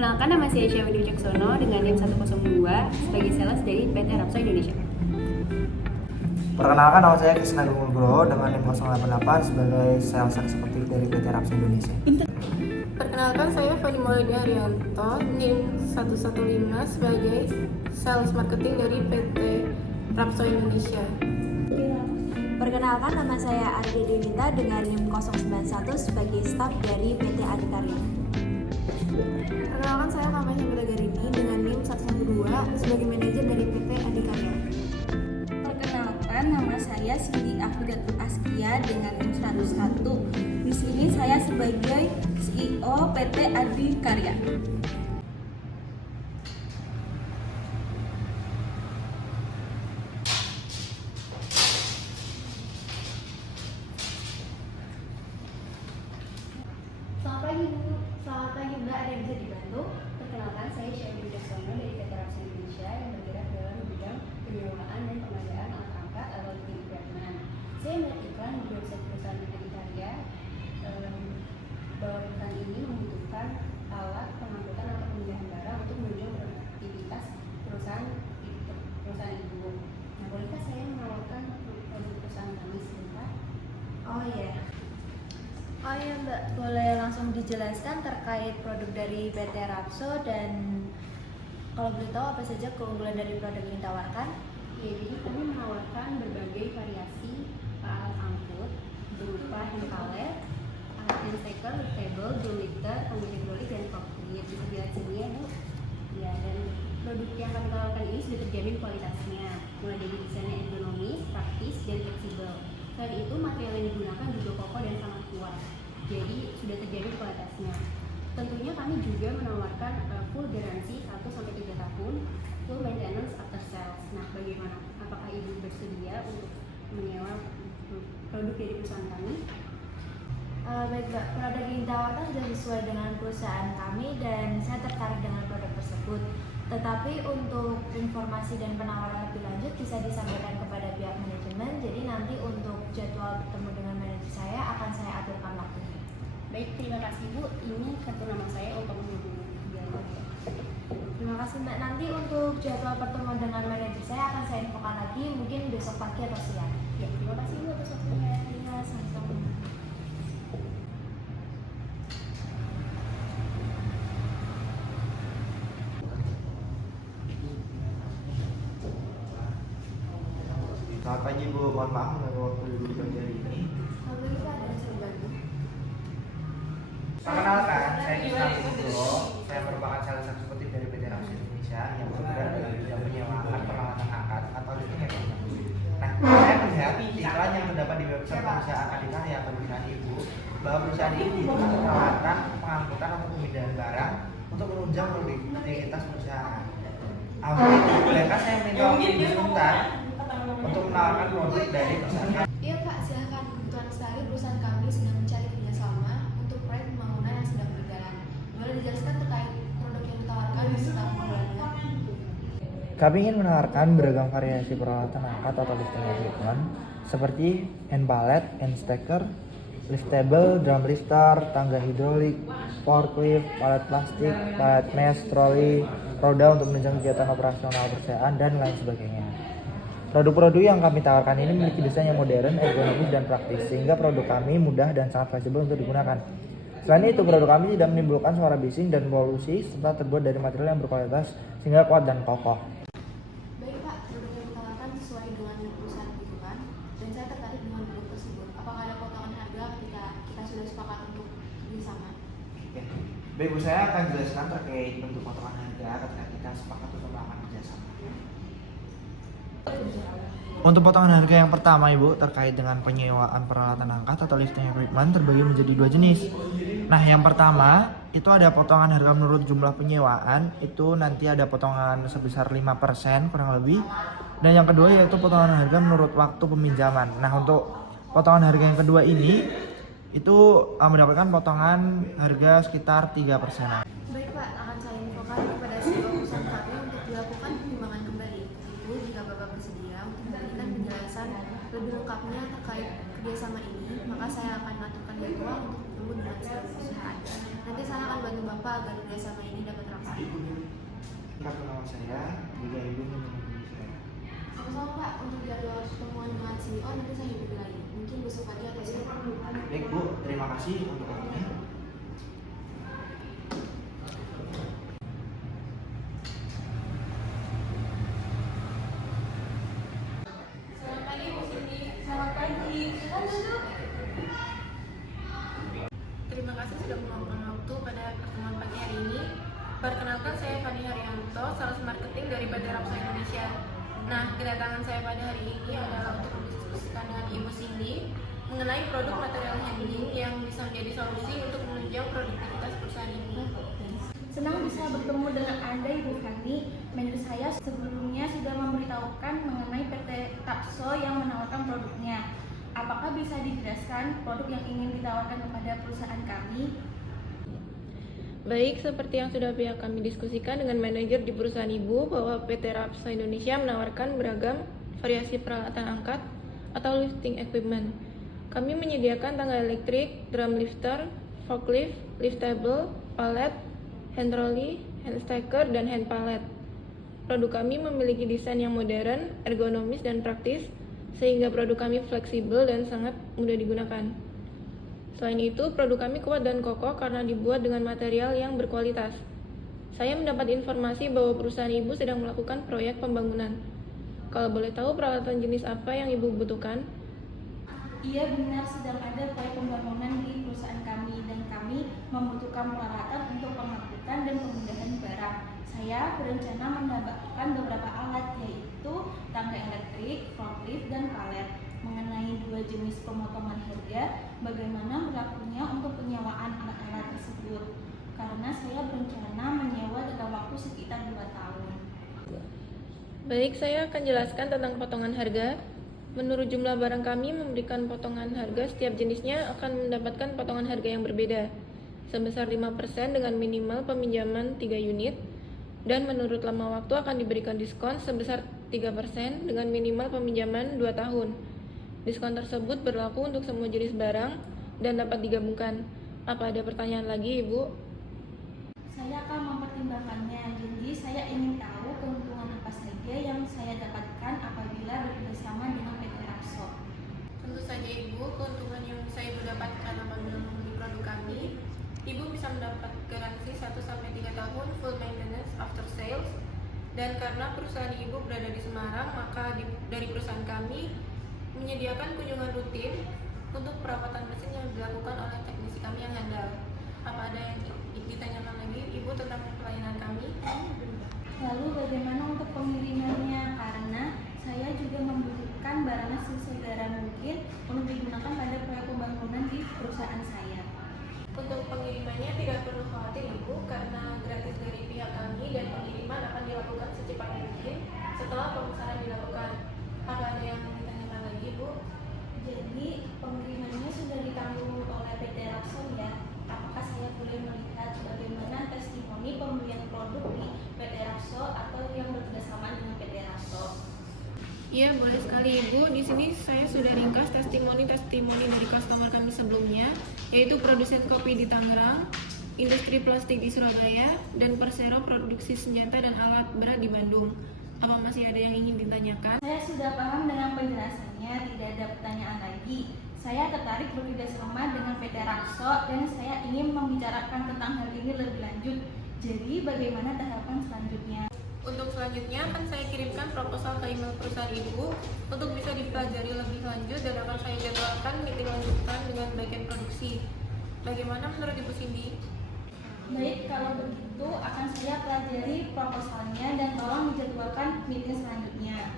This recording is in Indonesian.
Perkenalkan, nama saya Syawini Wicaksono dengan NIM 102 sebagai sales dari PT Rapso Indonesia. Perkenalkan, nama saya Krisna Nugroho dengan NIM 088 sebagai sales eksekutif dari PT Rapso Indonesia. Perkenalkan, saya Fani Maulidi Arianto, NIM 115 sebagai sales marketing dari PT Rapso Indonesia. Perkenalkan, nama saya Ardi Dewinta dengan NIM 091 sebagai staf dari PT Adikarya. Perkenalkan, saya Kamesh Garini dengan NIM 112 sebagai manajer dari PT Adikarya. Perkenalkan, nama saya Cindy Afidatul Askia dengan NIM 101. Di sini saya sebagai CEO PT Adikarya. Selamat pagi Bu, selamat pagi Mbak, ada yang bisa dibantu? Perkenalkan, saya Syawini Wicaksono dari PT Rapso Indonesia yang bergerak dalam bidang penyewaan dan pengadaan alat angkat atau lifting equipment. Saya melihat iklan di website perusahaan Adikarya bahwa perusahaan ini membutuhkan alat pengangkutan atau pemindahan barang untuk menunjang produktivitas perusahaan itu. Nah, bolehkah saya menawarkan produk perusahaan kami sebentar? Oh iya Mbak, boleh langsung dijelaskan terkait produk dari PT Rapso dan kalau boleh tahu apa saja keunggulan dari produk yang ditawarkan? Ya, jadi kami menawarkan berbagai variasi alat angkut berupa hand pallet, alat hand stacker, lift table, drum lifter, tangga hidrolik, dan forklift. Bisa dilihat sini ya Bu. Ya, dan produk yang kami tawarkan ini sudah terjamin kualitasnya, mulai dari desainnya ergonomis, praktis, dan fleksibel. Selain itu, material yang digunakan juga kokoh dan sangat kuat, jadi sudah terjamin kualitasnya. Tentunya kami juga menawarkan full garansi 1-3 tahun, full maintenance after sales. Nah, bagaimana? Apakah Ibu bersedia untuk menyewa produk dari perusahaan kami? Baik Mbak, produk yang ditawarkan sudah sesuai dengan perusahaan kami dan saya tertarik dengan produk tersebut. Tetapi untuk informasi dan penawaran lebih lanjut bisa disampaikan kepada pihak manajemen. Jadi nanti untuk jadwal bertemu dengan manajer saya akan saya aturkan waktunya. Baik, terima kasih Bu. Ini kartu nama saya untuk menghubungi dialog. Terima kasih Mbak. Nanti untuk jadwal pertemuan dengan manajer saya akan saya infokan lagi mungkin besok pagi atau siang. Ya, terima kasih Bu atas waktunya. Iya, sama-sama. Selamat pagi Bu, mohon maaf mengganggu waktu Ibu di pagi hari ini. Alhamdulillah, ada yang bisa dibantu. Perkenalkan, saya Krisna Nugroho. Saya merupakan sales eksekutif dari PT Rapso Indonesia yang bergerak dalam bidang penyewaan peralatan angkat atau lifting equipment. Nah, saya melihat iklan yang terdapat di website perusahaan Adikarya atau perusahaan Ibu bahwa perusahaan ini menawarkan pengangkutan atau pemindahan barang untuk menunjang produktivitas perusahaan. Bolehkah saya minta waktu Ibu sebentar untuk menawarkan produk dari perusahaan kami? Iya Kak, silahkan. Kebetulan sekali perusahaan kami sedang mencari kerjasama untuk proyek pembangunan yang sedang berjalan. Boleh dijelaskan terkait produk yang ditawarkan serta keunggulannya? Kami ingin menawarkan beragam variasi peralatan angkat atau lifting equipment seperti hand pallet, hand stacker, lift table, drum lifter, tangga hidrolik, forklift, palet plastik, palet mesh, troli, roda untuk menunjang kegiatan operasional perusahaan, dan lain sebagainya. Produk-produk yang kami tawarkan ini memiliki desain yang modern, ergonomis, dan praktis, sehingga produk kami mudah dan sangat fleksibel untuk digunakan. Selain itu, produk kami tidak menimbulkan suara bising dan polusi, serta terbuat dari material yang berkualitas sehingga kuat dan kokoh. Baik Pak, produk yang ditawarkan sesuai dengan yang perusahaan butuhkan dan saya tertarik dengan produk tersebut. Apakah ada potongan harga ketika kita sudah sepakat untuk kerjasama? Oke. Baik Bu, saya akan jelaskan terkait bentuk potongan harga ketika kita sepakat untuk melakukan kerjasama. Untuk potongan harga yang pertama Ibu terkait dengan penyewaan peralatan angkat atau lifting equipment terbagi menjadi dua jenis. Nah, yang pertama itu ada potongan harga menurut jumlah penyewaan, itu nanti ada potongan sebesar 5% kurang lebih. Dan yang kedua yaitu potongan harga menurut waktu peminjaman. Nah, untuk potongan harga yang kedua ini itu mendapatkan potongan harga sekitar 3%. Baik Pak, akan saya infokan kepada CEO perusahaan kami untuk dilakukan pertimbangan kembali. Itu jika Bapak bersedia untuk memberikan penjelasan lebih lengkapnya terkait kerjasama ini, maka saya akan mengaturkan jadwal untuk bertemu dengan seluruh perusahaan. Nanti saya akan bantu Bapak agar kerjasama ini dapat terlaksana. Perkenalkan nama saya, jika Ibu ingin menghubungi saya. Sama-sama Pak, untuk jadwal pertemuan dengan CEO nanti saya hubungi lagi. Mungkin besok pagi atau siang. Baik Bu, terima kasih untuk waktunya. Selamat pagi Bu Cindy. Selamat pagi. Silakan duduk. Terima kasih sudah meluangkan waktu pada pertemuan pagi hari ini. Perkenalkan, saya Fani Haryanto, Sales Marketing dari PT Rapsa Indonesia. Nah, kedatangan saya pada hari ini adalah untuk mendiskusikan dengan Ibu Cindy mengenai produk material handling yang bisa menjadi solusi untuk menunjang produktivitas perusahaan ini. Senang bisa bertemu dengan Anda, Ibu Fani. Manajer saya sebelumnya sudah memberitahukan mengenai PT Tapso yang menawarkan produknya. Apakah bisa dijelaskan produk yang ingin ditawarkan kepada perusahaan kami? Baik, seperti yang sudah pihak kami diskusikan dengan manajer di perusahaan Ibu bahwa PT Rapsa Indonesia menawarkan beragam variasi peralatan angkat atau lifting equipment. Kami menyediakan tangga elektrik, drum lifter, forklift, liftable, pallet, hand trolley, hand stacker, dan hand pallet. Produk kami memiliki desain yang modern, ergonomis, dan praktis, sehingga produk kami fleksibel dan sangat mudah digunakan. Selain itu, produk kami kuat dan kokoh karena dibuat dengan material yang berkualitas. Saya mendapat informasi bahwa perusahaan Ibu sedang melakukan proyek pembangunan. Kalau boleh tahu peralatan jenis apa yang Ibu butuhkan? Iya benar, sedang ada proyek pembangunan di perusahaan kami dan kami membutuhkan peralatan untuk pengangkutan dan pemindahan barang. Saya berencana menambahkan beberapa alat yaitu tangga elektrik, forklift, dan palet. Mengenai dua jenis pemotongan harga, bagaimana berlakunya untuk penyewaan alat-alat tersebut? Karena saya berencana menyewa dalam waktu sekitar 2 tahun. Baik, saya akan jelaskan tentang potongan harga. Menurut jumlah barang kami memberikan potongan harga, setiap jenisnya akan mendapatkan potongan harga yang berbeda, sebesar 5% dengan minimal peminjaman 3 unit, dan menurut lama waktu akan diberikan diskon sebesar 3% dengan minimal peminjaman 2 tahun. Diskon tersebut berlaku untuk semua jenis barang dan dapat digabungkan. Apa ada pertanyaan lagi, Ibu? Saya akan mempertimbangkannya, jadi saya ingin tahu keuntungan apa saja yang saya dapatkan apabila bekerjasama dengan PT Rapso. Tentu saja Ibu, keuntungan yang bisa Ibu dapatkan apabila membeli produk kami, Ibu bisa mendapat garansi 1-3 tahun full maintenance after sales. Dan karena perusahaan Ibu berada di Semarang, maka dari perusahaan kami menyediakan kunjungan rutin untuk perawatan mesin yang dilakukan oleh teknisi kami yang handal. Apa ada yang ditanyakan lagi Ibu tentang pelayanan kami? Lalu bagaimana untuk pengirimannya? Karena saya juga membutuhkan barangnya sesegera mungkin untuk digunakan pada proyek pembangunan di perusahaan saya. Untuk pengirimannya tidak perlu khawatir Ibu, karena gratis dari pihak kami dan pengiriman akan dilakukan secepatnya mungkin setelah pemesanan dilakukan. Apa ada yang ditanyakan lagi Ibu? Jadi pengirimannya sudah ditanggung oleh PT Rapso ya? Apakah saya boleh melihat bagaimana testimoni pembelian produk di PT Rapso atau yang bekerjasama dengan PT Rapso? Iya, boleh sekali Ibu. Di sini saya sudah ringkas testimoni dari customer kami sebelumnya, yaitu produsen kopi di Tangerang, industri plastik di Surabaya, dan Persero produksi senjata dan alat berat di Bandung. Apa masih ada yang ingin ditanyakan? Saya sudah paham dengan penjelasannya, tidak ada pertanyaan lagi. Saya tertarik bekerjasama dengan PT Rapso dan saya ingin membicarakan tentang hal ini lebih lanjut. Jadi bagaimana tahapan selanjutnya? Untuk selanjutnya akan saya kirimkan proposal ke email perusahaan Ibu untuk bisa dipelajari lebih lanjut dan akan saya jadwalkan meeting lanjutan dengan bagian produksi. Bagaimana menurut Ibu Cindy? Baik, kalau begitu akan saya pelajari proposalnya dan tolong dijadwalkan meeting selanjutnya.